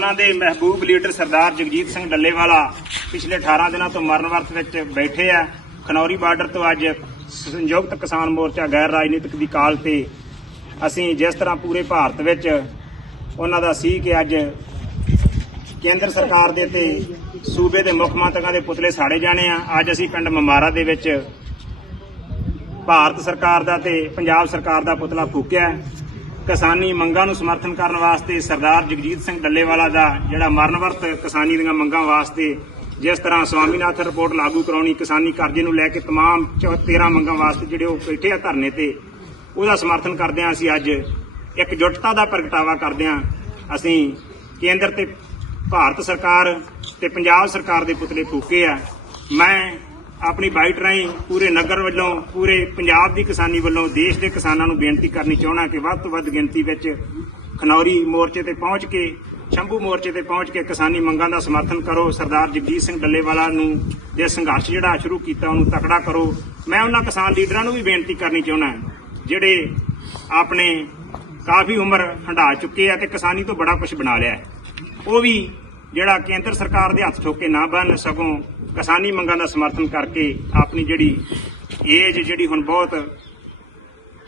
ਕਿਸਾਨਾਂ ਦੇ ਮਹਿਬੂਬ ਲੀਡਰ ਸਰਦਾਰ ਜਗਜੀਤ ਸਿੰਘ ਡੱਲੇਵਾਲਾ ਪਿਛਲੇ 18 ਦਿਨਾਂ ਤੋਂ ਮਰਨ ਵਰਤ ਵਿੱਚ ਬੈਠੇ ਆ। ਖਨੌਰੀ ਬਾਰਡਰ ਤੋਂ ਅੱਜ ਸੰਯੁਕਤ ਕਿਸਾਨ ਮੋਰਚਾ ਗੈਰ ਰਾਜਨੀਤਿਕ ਦੀ ਕਾਲ ਤੇ ਅਸੀਂ ਜਿਸ ਤਰ੍ਹਾਂ ਪੂਰੇ ਭਾਰਤ ਵਿੱਚ ਉਹਨਾਂ ਦਾ ਸੀ ਕਿ ਅੱਜ ਕੇਂਦਰ ਸਰਕਾਰ ਦੇ ਤੇ ਸੂਬੇ ਦੇ ਮੁੱਖ ਮੰਤਰੀਆਂ ਦੇ ਪੁਤਲੇ ਸਾੜੇ ਜਾਣੇ ਆ। ਅੱਜ ਅਸੀਂ ਪਿੰਡ ਮਮਾਰਾ ਦੇ ਵਿੱਚ ਭਾਰਤ ਸਰਕਾਰ ਦਾ ਤੇ ਪੰਜਾਬ ਸਰਕਾਰ ਦਾ ਪੁਤਲਾ ਫੂਕਿਆ। ਕਿਸਾਨੀ ਮੰਗਾਂ ਨੂੰ ਸਮਰਥਨ ਕਰਨ ਵਾਸਤੇ ਸਰਦਾਰ ਜਗਜੀਤ ਸਿੰਘ ਡੱਲੇਵਾਲਾ ਦਾ ਜਿਹੜਾ ਮਰਨ ਵਰਤ ਕਿਸਾਨੀ ਦੀਆਂ ਮੰਗਾਂ ਵਾਸਤੇ ਜਿਸ ਤਰ੍ਹਾਂ ਸਵਾਮੀਨਾਥਨ ਰਿਪੋਰਟ ਲਾਗੂ ਕਰਾਉਣੀ ਕਿਸਾਨੀ ਕਰਜ਼ੇ ਨੂੰ ਲੈ ਕੇ तमाम 13 ਮੰਗਾਂ ਵਾਸਤੇ ਜਿਹੜੇ ਉਹ ਬੈਠੇ ਆ ਧਰਨੇ ਤੇ ਉਹਦਾ ਸਮਰਥਨ ਕਰਦੇ ਹਾਂ ਅਸੀਂ ਅੱਜ ਇਕਜੁੱਟਤਾ ਦਾ ਪ੍ਰਗਟਾਵਾ ਕਰਦੇ ਹਾਂ ਅਸੀਂ ਕੇਂਦਰ ਤੇ ਭਾਰਤ ਸਰਕਾਰ ਤੇ ਪੰਜਾਬ ਸਰਕਾਰ ਦੇ ਪੁਤਲੇ ਫੂਕੇ ਆ ਮੈਂ ਆਪਣੀ ਬਾਈਟ ਰਾਹੀਂ ਪੂਰੇ ਨਗਰ ਵੱਲੋਂ, ਪੂਰੇ ਪੰਜਾਬ ਦੀ ਕਿਸਾਨੀ ਵੱਲੋਂ, ਦੇਸ਼ ਦੇ ਕਿਸਾਨਾਂ ਨੂੰ ਬੇਨਤੀ ਕਰਨੀ ਚਾਹਣਾ ਕਿ ਵੱਧ ਤੋਂ ਵੱਧ ਗਿਣਤੀ ਵਿੱਚ ਖਨੌਰੀ ਮੋਰਚੇ ਤੇ ਪਹੁੰਚ ਕੇ, ਸ਼ੰਭੂ ਮੋਰਚੇ ਤੇ ਪਹੁੰਚ ਕੇ ਕਿਸਾਨੀ ਮੰਗਾਂ ਦਾ ਸਮਰਥਨ ਕਰੋ। ਸਰਦਾਰ ਜਗਜੀਤ ਸਿੰਘ ਡੱਲੇਵਾਲਾ ਨੂੰ ਦੇ ਸੰਘਰਸ਼ ਜਿਹੜਾ ਸ਼ੁਰੂ ਕੀਤਾ, ਉਹਨੂੰ ਤਕੜਾ ਕਰੋ। ਮੈਂ ਉਹਨਾਂ ਕਿਸਾਨ ਲੀਡਰਾਂ ਨੂੰ ਵੀ ਬੇਨਤੀ ਕਰਨੀ ਚਾਹੁੰਦਾ ਜਿਹੜੇ ਆਪਣੇ ਕਾਫੀ ਉਮਰ ਹੰਢਾ ਚੁੱਕੇ ਆ ਤੇ ਕਿਸਾਨੀ ਤੋਂ ਬੜਾ ਕੁਝ ਬਣਾ ਲਿਆ ਉਹ ਵੀ ਜਿਹੜਾ ਕੇਂਦਰ ਸਰਕਾਰ ਦੇ ਹੱਥ ਠੋਕੇ ਨਾ ਬਣ ਸਗੋਂ ਕਿਸਾਨੀ ਮੰਗਾਂ ਦਾ ਸਮਰਥਨ ਕਰਕੇ ਆਪਣੀ ਜਿਹੜੀ ਏਜ ਜਿਹੜੀ ਹੁਣ ਬਹੁਤ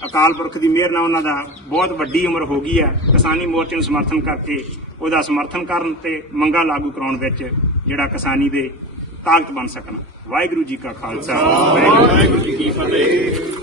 ਅਕਾਲ ਪੁਰਖ ਦੀ ਮਿਹਰ ਨਾਲ ਉਹਨਾਂ ਦਾ ਬਹੁਤ ਵੱਡੀ ਉਮਰ ਹੋ ਗਈ ਹੈ ਕਿਸਾਨੀ ਮੋਰਚੇ ਨੂੰ ਸਮਰਥਨ ਕਰਕੇ ਉਹਦਾ ਸਮਰਥਨ ਕਰਨ ਤੇ ਮੰਗਾਂ ਲਾਗੂ ਕਰਾਉਣ ਵਿੱਚ ਜਿਹੜਾ ਕਿਸਾਨੀ ਦੇ ਤਾਕਤ ਬਣ ਸਕਣ। ਵਾਹਿਗੁਰੂ ਜੀ ਕਾ ਖਾਲਸਾ। ਵਾਹਿਗੁਰੂ ਜੀ ਕੀ ਫਤਿਹ।